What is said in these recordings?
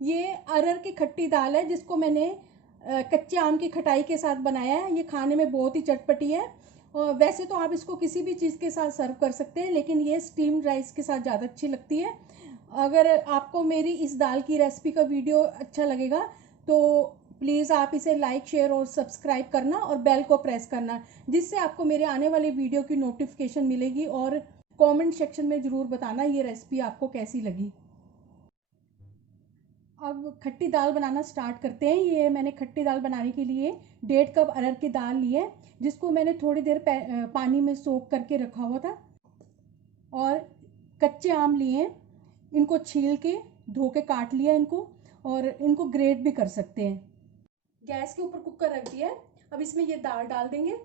ये अरहर की खट्टी दाल है जिसको मैंने कच्चे आम की खटाई के साथ बनाया है। ये खाने में बहुत ही चटपटी है और वैसे तो आप इसको किसी भी चीज़ के साथ सर्व कर सकते हैं, लेकिन ये स्टीम्ड राइस के साथ ज़्यादा अच्छी लगती है। अगर आपको मेरी इस दाल की रेसिपी का वीडियो अच्छा लगेगा तो प्लीज़ आप इसे लाइक, शेयर और सब्सक्राइब करना और बेल को प्रेस करना, जिससे आपको मेरे आने वाले वीडियो की नोटिफिकेशन मिलेगी। और कमेंट सेक्शन में ज़रूर बताना ये रेसिपी आपको कैसी लगी। अब खट्टी दाल बनाना स्टार्ट करते हैं। ये मैंने खट्टी दाल बनाने के लिए 1.5 कप अरहर की दाल ली है, जिसको मैंने थोड़ी देर पानी में सोख करके रखा हुआ था। और कच्चे आम लिए हैं, इनको छील के धो के काट लिया इनको, और इनको ग्रेट भी कर सकते हैं। गैस के ऊपर कुकर रख दिया है। अब इसमें ये दाल डाल देंगे।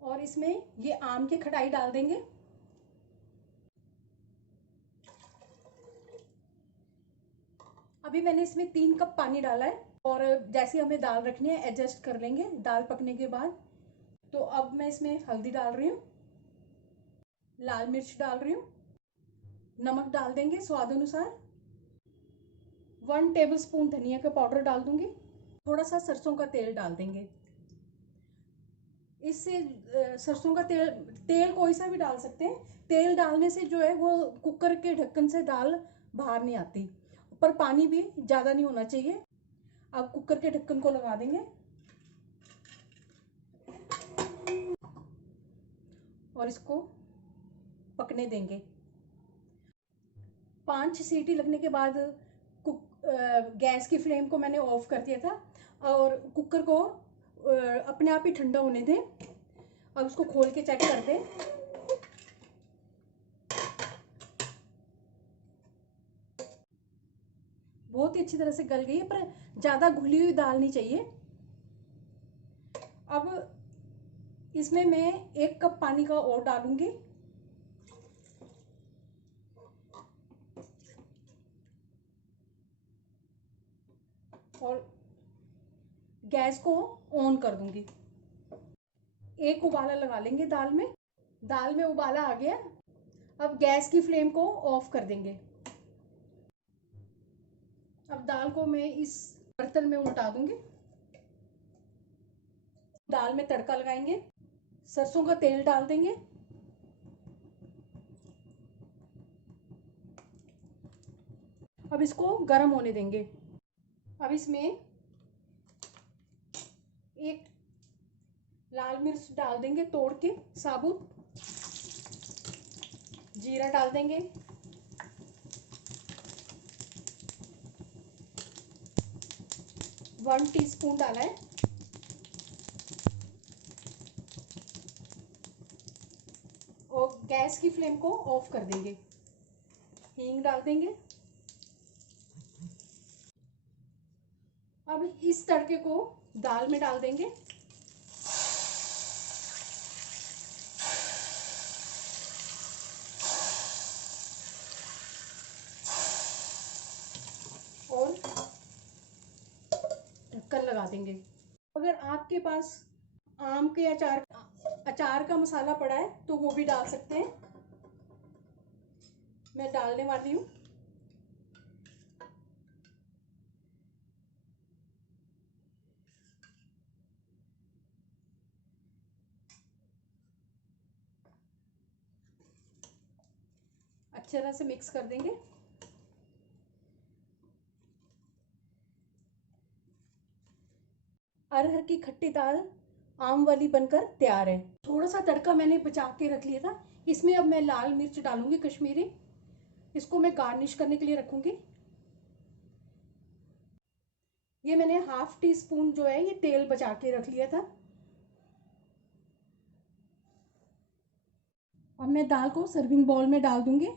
और इसमें ये आम की खटाई डाल देंगे। अभी मैंने इसमें 3 कप पानी डाला है, और जैसे हमें दाल रखनी है एडजस्ट कर लेंगे दाल पकने के बाद। तो अब मैं इसमें हल्दी डाल रही हूँ, लाल मिर्च डाल रही हूँ, नमक डाल देंगे स्वाद अनुसार, 1 टेबल स्पून धनिया का पाउडर डाल दूंगी, थोड़ा सा सरसों का तेल डाल देंगे। इससे सरसों का तेल तेल कोई सा भी डाल सकते हैं। तेल डालने से जो है वो कुकर के ढक्कन से दाल बाहर नहीं आती, पर पानी भी ज़्यादा नहीं होना चाहिए। अब कुकर के ढक्कन को लगा देंगे और इसको पकने देंगे। 5 सीटी लगने के बाद गैस की फ्लेम को मैंने ऑफ कर दिया था और कुकर को अपने आप ही ठंडा होने दें। अब उसको खोल के चेक कर दें। बहुत ही अच्छी तरह से गल गई है, पर ज़्यादा घुली हुई दाल नहीं चाहिए। अब इसमें मैं 1 कप पानी का और डालूंगी, और गैस को ऑन कर दूंगी। एक उबाला लगा लेंगे दाल में। दाल में उबाला आ गया। अब गैस की फ्लेम को ऑफ कर देंगे। अब दाल को मैं इस बर्तन में उल्टा दूंगी। दाल में तड़का लगाएंगे, सरसों का तेल डाल देंगे, अब इसको गर्म होने देंगे। अब इसमें एक लाल मिर्च डाल देंगे तोड़ के साबुत, जीरा डाल देंगे, 1 टीस्पून डाला है, और गैस की फ्लेम को ऑफ कर देंगे। हींग डाल देंगे। अब इस तड़के को दाल में डाल देंगे, और ढक्कन लगा देंगे। अगर आपके पास आम के अचार का मसाला पड़ा है तो वो भी डाल सकते हैं। मैं डालने वाली हूँ। अच्छी तरह से मिक्स कर देंगे। अरहर की खट्टी दाल आम वाली बनकर तैयार है। थोड़ा सा तड़का मैंने बचा के रख लिया था, इसमें अब मैं लाल मिर्च डालूंगी कश्मीरी। इसको मैं गार्निश करने के लिए रखूंगी। ये मैंने 1/2 टीस्पून जो है ये तेल बचा के रख लिया था। अब मैं दाल को सर्विंग बाउल में डाल दूंगी।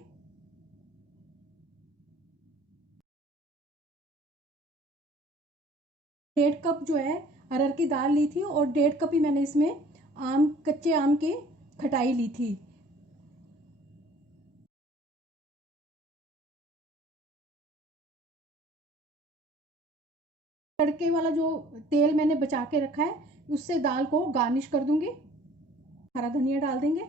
1.5 कप जो है अरहर की दाल ली थी, और 1.5 कप ही मैंने इसमें कच्चे आम की खटाई ली थी। तड़के वाला जो तेल मैंने बचा के रखा है उससे दाल को गार्निश कर दूंगी। हरा धनिया डाल देंगे।